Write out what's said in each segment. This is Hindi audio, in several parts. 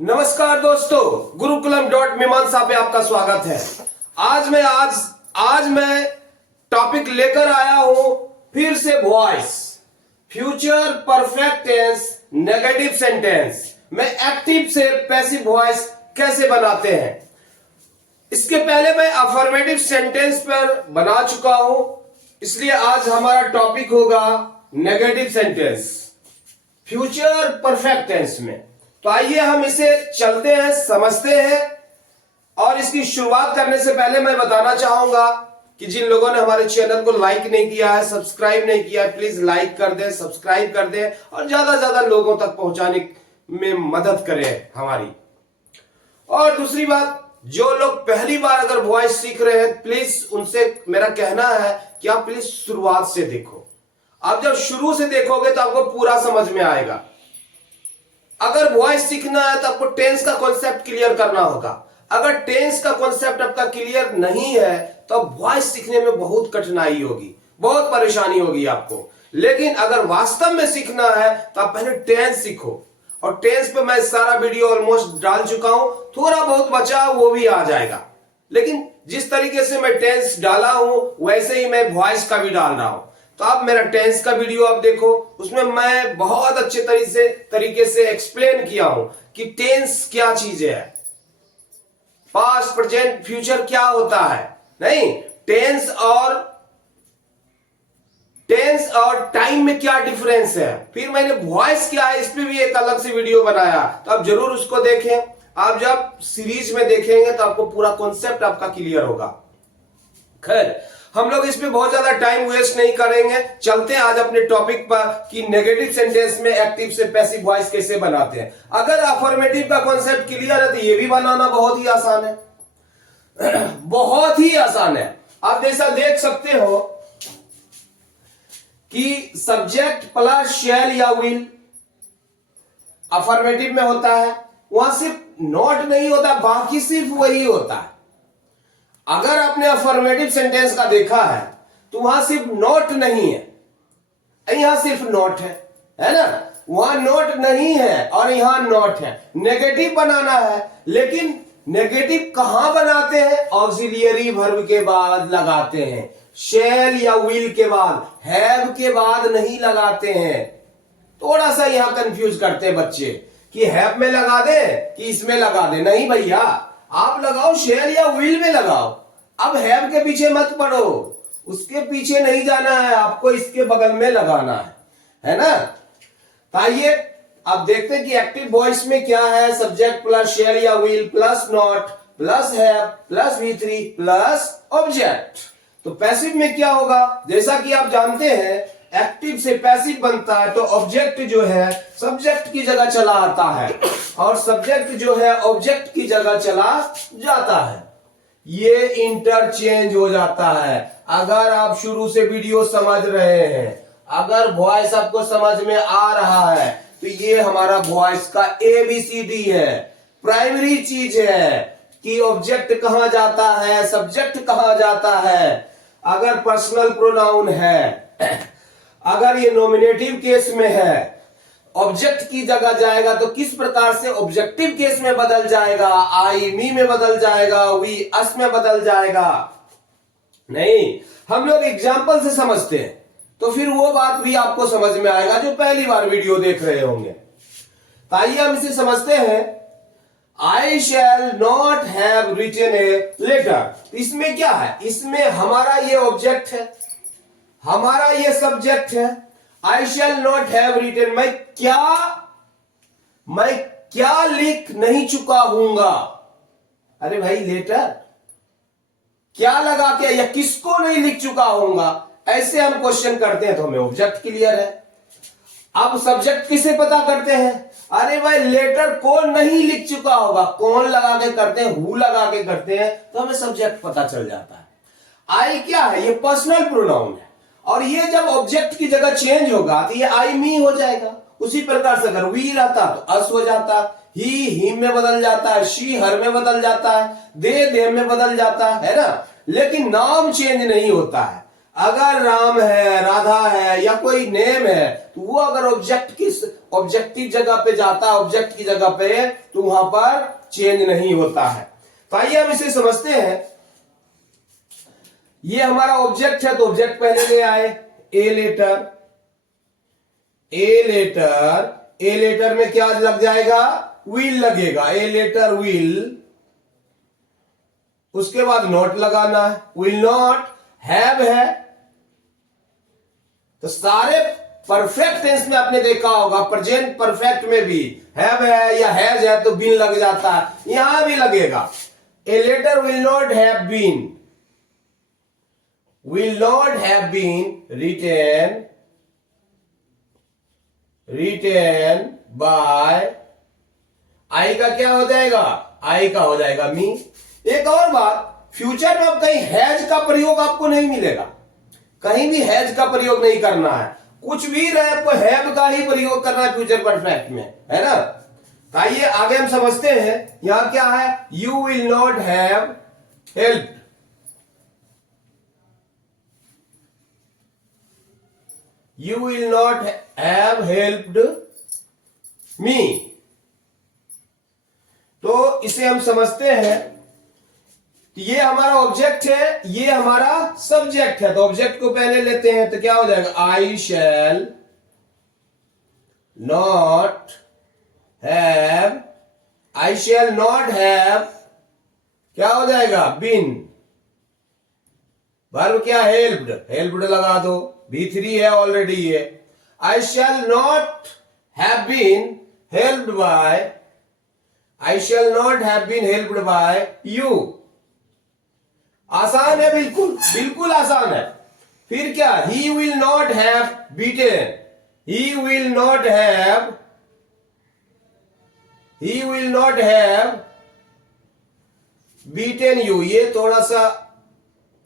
नमस्कार दोस्तों, गुरुकुलम.मीमांसा पे आपका स्वागत है। आज मैं टॉपिक लेकर आया हूं फिर से voice, future perfect tense, negative sentence में एक्टिव से पैसिव वॉइस कैसे बनाते हैं। इसके पहले मैं अफर्मेटिव सेंटेंस पर बना चुका हूं, इसलिए आज हमारा टॉपिक होगा negative sentence future perfect tense में। तो आइए हम इसे चलते हैं, समझते हैं। और इसकी शुरुआत करने से पहले मैं बताना चाहूंगा कि जिन लोगों ने हमारे चैनल को लाइक नहीं किया है, सब्सक्राइब नहीं किया है, प्लीज लाइक कर दें, सब्सक्राइब कर दें और ज्यादा ज्यादा लोगों तक पहुंचाने में मदद करें हमारी। और दूसरी बात, जो लोग पहली बार अगर वॉइस सीख रहे हैं, प्लीज उनसे मेरा कहना है कि आप प्लीज शुरुआत से देखो। आप जब शुरू से देखोगे तो आपको पूरा समझ में आएगा। अगर वॉइस सीखना है तो आपको टेंस का कॉन्सेप्ट क्लियर करना होगा। अगर टेंस का कॉन्सेप्ट आपका क्लियर नहीं है तो वॉइस सीखने में बहुत कठिनाई होगी, बहुत परेशानी होगी आपको। लेकिन अगर वास्तव में सीखना है तो आप पहले टेंस सीखो। और टेंस पे मैं सारा वीडियो ऑलमोस्ट डाल चुका हूं, थोड़ा बहुत बचा वो भी आ जाएगा। लेकिन जिस तरीके से मैं टेंस डाला हूं वैसे ही मैं वॉइस का भी डाल रहा हूं। तो आप मेरा टेंस का वीडियो आप देखो, उसमें मैं बहुत अच्छे तरीके से एक्सप्लेन किया हूं कि टेंस क्या चीज है, पास्ट प्रेजेंट फ्यूचर क्या होता है। नहीं, टेंस और टाइम में क्या डिफरेंस है। फिर मैंने वॉइस क्या है इस पे भी एक अलग से वीडियो बनाया, तो आप जरूर उसको देखें। आप जब सीरीज में देखेंगे तो आपको पूरा कॉन्सेप्ट आपका क्लियर होगा। खैर, हम लोग इस पे बहुत ज्यादा टाइम वेस्ट नहीं करेंगे, चलते हैं आज अपने टॉपिक पर कि नेगेटिव सेंटेंस में एक्टिव से पैसिव वॉइस कैसे बनाते हैं। अगर अफर्मेटिव का कॉन्सेप्ट क्लियर है तो ये भी बनाना बहुत ही आसान है बहुत ही आसान है। आप जैसा देख सकते हो कि सब्जेक्ट प्लस शैल या विल अफर्मेटिव में होता है, वहां सिर्फ नॉट नहीं होता, बाकी सिर्फ वही होता है। अगर आपने अफर्मेटिव सेंटेंस का देखा है तो वहां सिर्फ नॉट नहीं है, यहां सिर्फ नॉट है ना। वहां नॉट नहीं है और यहां नॉट है। नेगेटिव बनाना है, लेकिन नेगेटिव कहां बनाते हैं? ऑक्सिलियरी वर्ब के बाद लगाते हैं, शैल या विल के बाद, हैव के बाद नहीं लगाते हैं। थोड़ा सा यहां कंफ्यूज करते हैं बच्चे कि हैव में लगा दे कि इसमें लगा दे। नहीं भैया, आप लगाओ शैल या विल में लगाओ। अब हैव के पीछे मत पड़ो, उसके पीछे नहीं जाना है, आपको इसके बगल में लगाना है ना। तो आइए अब देखते हैं कि एक्टिव वॉइस में क्या है। सब्जेक्ट प्लस शैल या will plus not plus have plus V3 plus object. तो पैसिव में क्या होगा? जैसा कि आप जानते हैं एक्टिव से पैसिव बनता है तो ऑब्जेक्ट जो है सब्जेक्ट की जगह चला आता है और सब्जेक्ट जो है ऑब्जेक्ट की जगह चला जाता है। ये इंटरचेंज हो जाता है। अगर आप शुरू से वीडियो समझ रहे हैं, अगर वॉइस आपको समझ में आ रहा है, तो ये हमारा वॉइस का ABCD है। प्राइमरी चीज है कि ऑब्जेक्ट कहां जाता है, सब्जेक्ट कहां जाता है। अगर पर्सनल प्रोनाउन है, अगर ये नॉमिनेटिव केस में है, ऑब्जेक्ट की जगह जाएगा तो किस प्रकार से ऑब्जेक्टिव केस में बदल जाएगा? आई मी में बदल जाएगा, वी अस में बदल जाएगा। नहीं, हम लोग एग्जाम्पल से समझते हैं तो फिर वो बात भी आपको समझ में आएगा जो पहली बार वीडियो देख रहे होंगे। तो आइए हम इसे समझते हैं। I shall not have written a letter. इसमें क्या है? इसमें हमारा ये ऑब्जेक्ट है, हमारा ये सब्जेक्ट है। आई शैल नॉट हैव रिटन, मैं क्या लिख नहीं चुका हूंगा। अरे भाई, लेटर क्या लगा के या किसको नहीं लिख चुका हूंगा, ऐसे हम क्वेश्चन करते हैं तो हमें ऑब्जेक्ट क्लियर है। अब सब्जेक्ट किसे पता करते हैं? अरे भाई, लेटर कौन नहीं लिख चुका होगा, कौन लगा के करते हैं, हु लगा के करते हैं, तो हमें सब्जेक्ट पता चल जाता है। आई क्या है? ये पर्सनल प्रोनाउन है और ये जब ऑब्जेक्ट की जगह चेंज होगा तो ये आई मी हो जाएगा। उसी प्रकार से अगर वी रहता तो अस हो जाता, ही हिम में बदल जाता है, शी हर में बदल जाता है, दे देम में बदल जाता है ना। लेकिन नाम चेंज नहीं होता है। अगर राम है, राधा है या कोई नेम है तो वो अगर ऑब्जेक्ट की ऑब्जेक्टिव जगह पे जाता है, ऑब्जेक्ट की जगह पे, तो वहां पर चेंज नहीं होता है। तो आइए हम इसे समझते हैं। ये हमारा ऑब्जेक्ट है, तो ऑब्जेक्ट पहले ले आए, ए लेटर। ए लेटर में क्या लग जाएगा? विल लगेगा, ए लेटर विल। उसके बाद नॉट लगाना है, विल नॉट। हैव है, तो सारे परफेक्ट टेंस में आपने देखा होगा, प्रेजेंट परफेक्ट में भी हैव है या हैज है तो बीन लग जाता है, यहां भी लगेगा। A letter will not have been, will not have been written by, I का क्या हो जाएगा? आई का हो जाएगा मी। एक और बात, फ्यूचर में अब कहीं हैज का प्रयोग आपको नहीं मिलेगा, कहीं भी हैज का प्रयोग नहीं करना है, कुछ भी रहे आपको हैव का ही प्रयोग करना है फ्यूचर परफेक्ट में, है ना। तो आइए आगे हम समझते हैं। यहां क्या है? You will not have help, You will not have helped me। तो इसे हम समझते हैं, ये हमारा ऑब्जेक्ट है, ये हमारा सब्जेक्ट है। तो ऑब्जेक्ट को पहले लेते हैं, तो क्या हो जाएगा? I shall not have, I shall not have क्या हो जाएगा? बीन। वर्ब क्या? हेल्प्ड, हेल्प्ड लगा दो, V3 है ऑलरेडी ये। I shall not have been helped by, I shall not have been helped by you. आसान है, बिल्कुल बिल्कुल आसान है। फिर क्या? He will not have beaten, he will not have, he will not have beaten you. ये थोड़ा सा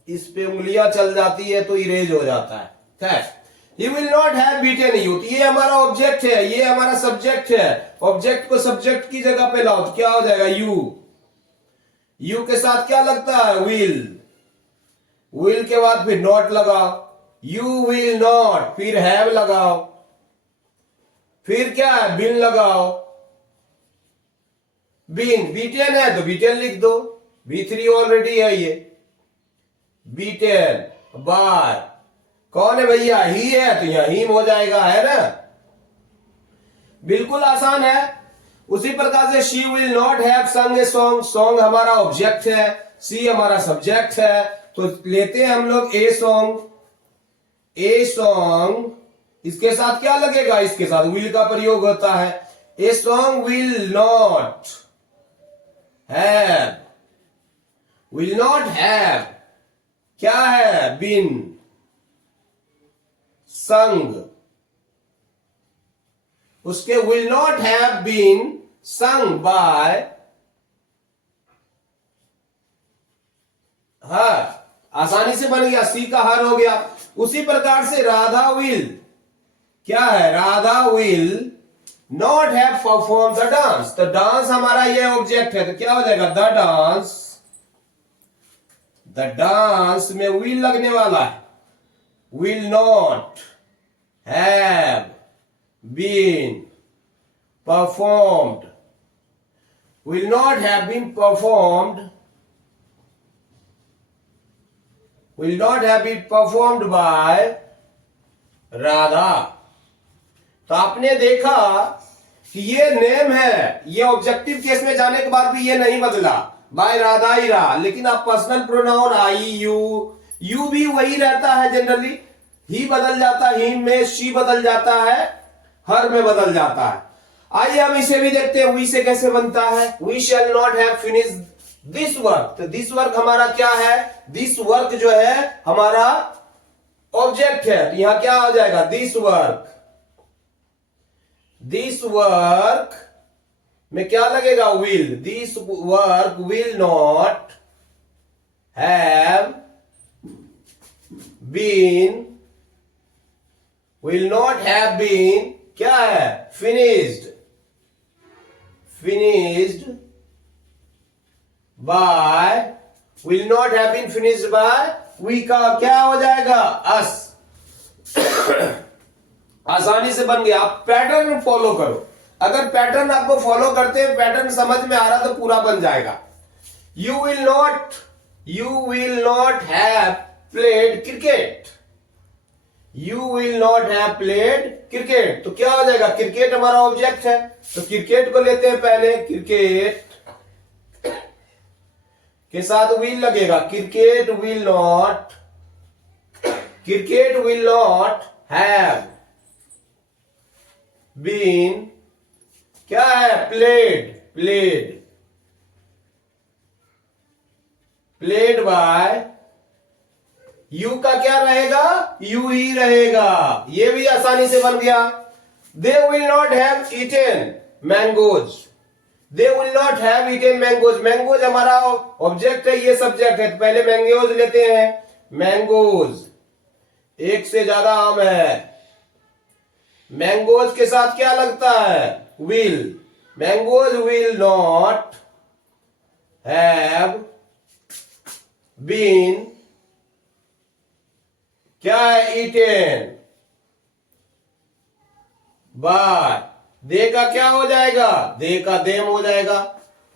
इस पे उंगलियां चल जाती है तो इरेज हो जाता है। He will not have beaten you। तो ये हमारा ऑब्जेक्ट है, ये हमारा सब्जेक्ट है। ऑब्जेक्ट को सब्जेक्ट की जगह पे लाओ तो क्या हो जाएगा? यू। यू के साथ क्या लगता है? विल। विल के बाद फिर नॉट लगाओ, यू विल नॉट, फिर हैव लगाओ, फिर क्या है? बिन लगाओ, बिन। बीटेन है तो बीटेन लिख दो, V3 ऑलरेडी है ये। बीटेन बाय, कौन है भैया? ही है, तो यहां हिम हो जाएगा, है ना। बिल्कुल आसान है। उसी प्रकार से शी विल नॉट हैव संग ए सॉन्ग, सॉन्ग हमारा ऑब्जेक्ट है, सी हमारा सब्जेक्ट है। तो लेते हैं हम लोग ए सॉन्ग, ए सॉन्ग, इसके साथ क्या लगेगा? इसके साथ विल का प्रयोग होता है। A song will not have, will not have क्या है? Been sung. उसके will not have been sung by, हाँ आसानी से बन गया, सी का हर हो गया। उसी प्रकार से राधा विल क्या है? Radha will not have perform the dance. तो डांस हमारा ये ऑब्जेक्ट है, तो क्या हो जाएगा? The dance. द डांस में विल लगने वाला है, will not have been performed, will not have been performed, will not have been performed by Radha. तो आपने देखा कि ये नेम है, ये ऑब्जेक्टिव केस में जाने के बाद भी ये नहीं बदला, बाय राधा ही रहा। लेकिन आप पर्सनल प्रोनाउन आई, यू भी वही रहता है जनरली, ही बदल जाता है, हिम में, शी बदल जाता है, हर में बदल जाता है। आइए हम इसे भी देखते हैं, वी से कैसे बनता है। We shall not have finished this work. तो दिस वर्क हमारा क्या है? दिस वर्क जो है हमारा ऑब्जेक्ट है, तो यहां क्या हो जाएगा? This work. दिस वर्क में क्या लगेगा? Will. This work will not have been, will not have been क्या है? Finished. Finished by, will not have been finished by, we का क्या हो जाएगा? अस। आसानी से बन गया। आप पैटर्न फॉलो करो, अगर पैटर्न आपको फॉलो करते हैं, पैटर्न समझ में आ रहा तो पूरा बन जाएगा। You will not have played cricket. You will not have played cricket, तो क्या हो जाएगा, क्रिकेट हमारा ऑब्जेक्ट है, तो क्रिकेट को लेते हैं पहले, क्रिकेट के साथ विल लगेगा, cricket will not have been, क्या है, प्लेड बाय, यू का क्या रहेगा, यू ही रहेगा, ये भी आसानी से बन गया। They will not have eaten mangoes, they will not have eaten mangoes, mangoes हमारा ऑब्जेक्ट है, ये सब्जेक्ट है, तो पहले मैंगोज लेते हैं, मैंगोज, एक से ज्यादा आम है, मैंगोज के साथ क्या लगता है, will, mangoes will not have been, क्या है, ईटेन बाय, दे का क्या हो जाएगा, दे का देम हो जाएगा,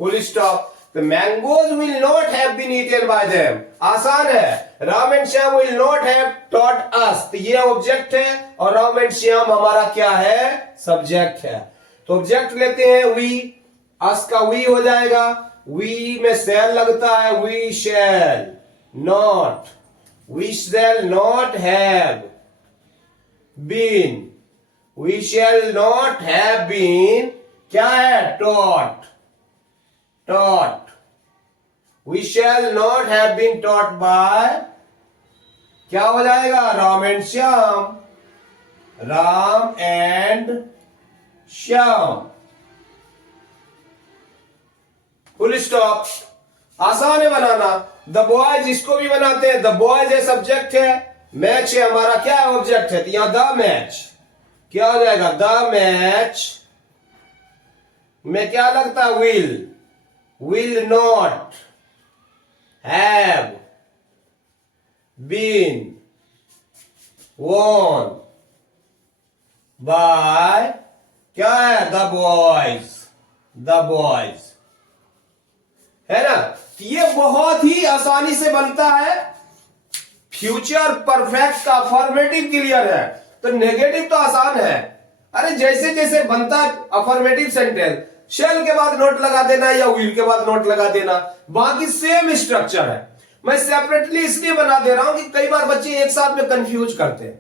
फुल स्टॉप। तो mangoes will not have been eaten by them, आसान है। Ram and Shyam will not have taught us, तो ये ऑब्जेक्ट है और राम एंड श्याम हमारा क्या है, सब्जेक्ट है। तो ऑब्जेक्ट लेते हैं वी, अस का वी हो जाएगा, वी में शैल लगता है, we shall not have been, we shall not have been, क्या है, taught, we shall not have been taught by, क्या हो जाएगा, Ram and Shyam, full stop. आसान है बनाना। द बॉयज, इसको भी बनाते हैं, द बॉयज है सब्जेक्ट है, मैच है हमारा क्या है, ऑब्जेक्ट है, तो यहां द मैच क्या हो जाएगा, द मैच में क्या लगता है, will not have been won by, क्या है, द बॉयज, है ना। ये बहुत ही आसानी से बनता है। फ्यूचर परफेक्ट का अफर्मेटिव क्लियर है, तो नेगेटिव तो आसान है। अरे जैसे जैसे बनता अफर्मेटिव सेंटेंस, शेल के बाद नोट लगा देना या विल के बाद नोट लगा देना, बाकी सेम स्ट्रक्चर है। मैं सेपरेटली इसलिए बना दे रहा हूं कि कई बार बच्चे एक साथ में कंफ्यूज करते हैं,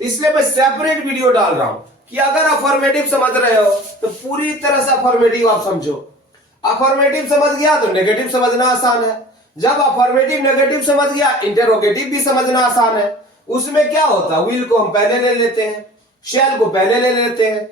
तो इसलिए मैं सेपरेट वीडियो डाल रहा हूं कि अगर अफर्मेटिव समझ रहे हो तो पूरी तरह से अफर्मेटिव आप समझो। अफर्मेटिव समझ गया तो नेगेटिव समझना आसान है। जब अफर्मेटिव नेगेटिव समझ गया, इंटरोगेटिव भी समझना आसान है। उसमें क्या होता है, विल को हम पहले ले लेते हैं, शेल को पहले ले लेते हैं,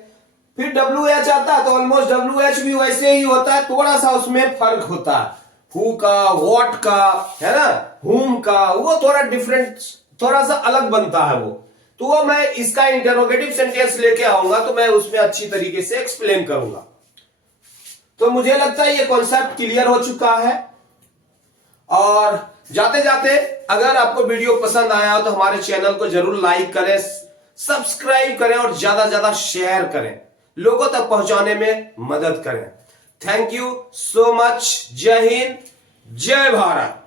फिर WH आता है तो ऑलमोस्ट WH भी वैसे ही होता है, थोड़ा सा उसमें फर्क होता है, हु का, व्हाट का, है ना, हुम का, वो थोड़ा डिफरेंट, थोड़ा सा अलग बनता है वो। तो वो मैं इसका इंटरोगेटिव सेंटेंस लेके आऊंगा तो मैं उसमें अच्छी तरीके से एक्सप्लेन करूंगा। तो मुझे लगता है ये कॉन्सेप्ट क्लियर हो चुका है। और जाते जाते अगर आपको वीडियो पसंद आया हो तो हमारे चैनल को जरूर लाइक करें, सब्सक्राइब करें और ज्यादा ज्यादा शेयर करें, लोगों तक पहुंचाने में मदद करें। Thank you so much. जय हिंद, जय भारत।